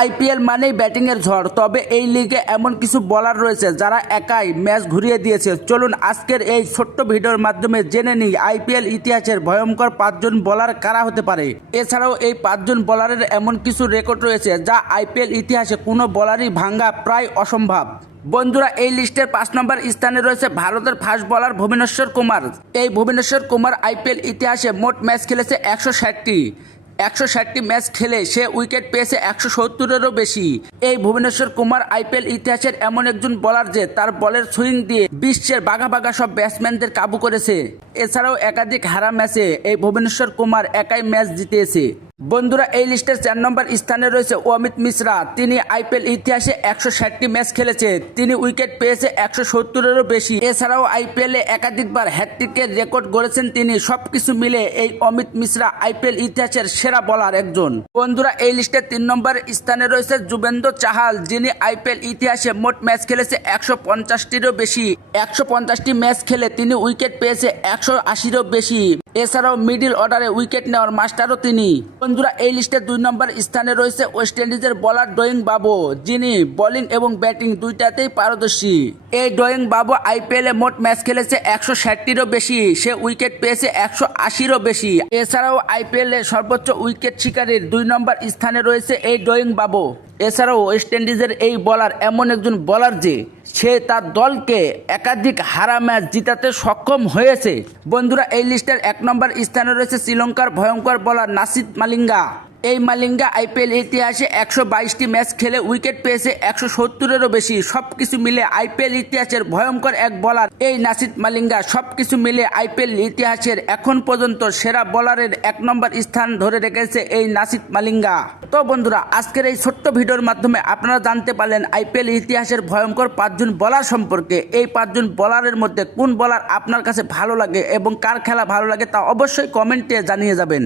IPL মানেই batting এর ঝড়, তবে এই লিগে এমন কিছু বোলার রয়েছে যারা একাই ম্যাচ ঘুরিয়ে দিয়েছে। চলুন আজকের এই ছোট্ট ভিডিওর মাধ্যমে জেনে নিই আইপিএল ইতিহাসের ভয়ঙ্কর 5জন বোলার কারা হতে পারে। এছাড়াও এই 5জন বোলারের এমন কিছু রেকর্ড রয়েছে যা আইপিএল ইতিহাসে কোনো বোলারই ভাঙা প্রায় অসম্ভব। বন্ধুরা, এই লিস্টের 5 নম্বর স্থানে রয়েছে ভারতের ফাস্ট বোলার ভুবনেশ্বর কুমার। এই ভুবনেশ্বর কুমার আইপিএল ইতিহাসে মোট ম্যাচ খেলেছে 160টি ম্যাচ খেলে সে উইকেট পেয়েছে 170-এরও বেশি। এই ভুবনেশ্বর কুমার আইপিএল ইতিহাসের এমন একজন বোলার যে তার বলের সুইং দিয়ে বিশ্বের বাঘা বাঘা সব ব্যাটসম্যানদের কাবু করেছে। এছাড়াও একাধিক হারা ম্যাচে এই ভুবনেশ্বর কুমার একাই ম্যাচ জিতেছে। বন্ধুরা, এই লিস্টের 4 নম্বর স্থানে রয়েছে অমিত মিশ্রা। তিনি আইপিএল ইতিহাসে 160টি ম্যাচ খেলেছে, তিনি উইকেট পেয়েছে 170-এরও বেশি। এছাড়াও আইপিএলে একাধিকবার হ্যাটট্রিকের রেকর্ড গড়েছেন তিনি। সবকিছু মিলে এই অমিত মিশ্রা আইপিএল ইতিহাসের সেরা বোলার একজন। বন্ধুরা, এই লিস্টের 3 নম্বর স্থানে রয়েছে যুজবেন্দ্র চাহাল, যিনি আইপিএল ইতিহাসে মোট ম্যাচ খেলেছে 150-টিরও বেশি। 150টি ম্যাচ খেলে তিনি উইকেট পেয়েছে 180-এরও বেশি। এছাড়াও মিডল অর্ডারে উইকেট নেওয়ার মাস্টারও তিনি। বন্ধুরা, এই লিস্টের 2 নম্বর স্থানে রয়েছে ওয়েস্ট ইন্ডিজের বোলার ডোয়িং বাবু, যিনি বোলিং এবং ব্যাটিং দুইটাতেই পারদর্শী। এই ডোয়িং বাবু আইপিএলে মোট ম্যাচ খেলেছে 160-টিরও বেশি, সে উইকেট পেয়েছে 180-এরও বেশি। এছাড়াও আইপিএলে সর্বোচ্চ উইকেট শিকারীর 2 নম্বর স্থানে রয়েছে এই ডোয়িং বাবু। এছাড়াও ওয়েস্ট ইন্ডিজের এই বোলার এমন একজন বোলার যে সে তার দলকে একাধিক হারা ম্যাচ জিতাতে সক্ষম হয়েছে। বন্ধুরা, এই লিস্টের 1 নম্বর স্থানে রয়েছে শ্রীলঙ্কার ভয়ঙ্কর বোলার নাসিদ মালিঙ্গা। এই মালিঙ্গা আইপিএল ইতিহাসে 122টি ম্যাচ খেলে উইকেট পেয়েছে 170-এরও বেশি। সবকিছু মিলে আইপিএল ইতিহাসের ভয়ঙ্কর এক বোলার এই নাসিদ মালিঙ্গা। সবকিছু মিলে আইপিএল ইতিহাসের এখন পর্যন্ত সেরা বোলারের 1 নম্বর স্থান ধরে রেখেছে এই নাসিদ মালিঙ্গা। তো বন্ধুরা, আজকের এই ছোট্ট ভিডিওর মাধ্যমে আপনারা জানতে পারলেন আইপিএল ইতিহাসের ভয়ঙ্কর 5জন বোলার সম্পর্কে। এই 5জন বোলারের মধ্যে কোন বোলার আপনার কাছে ভালো লাগে এবং কার খেলা ভালো লাগে তা অবশ্যই কমেন্টে জানিয়ে যাবেন।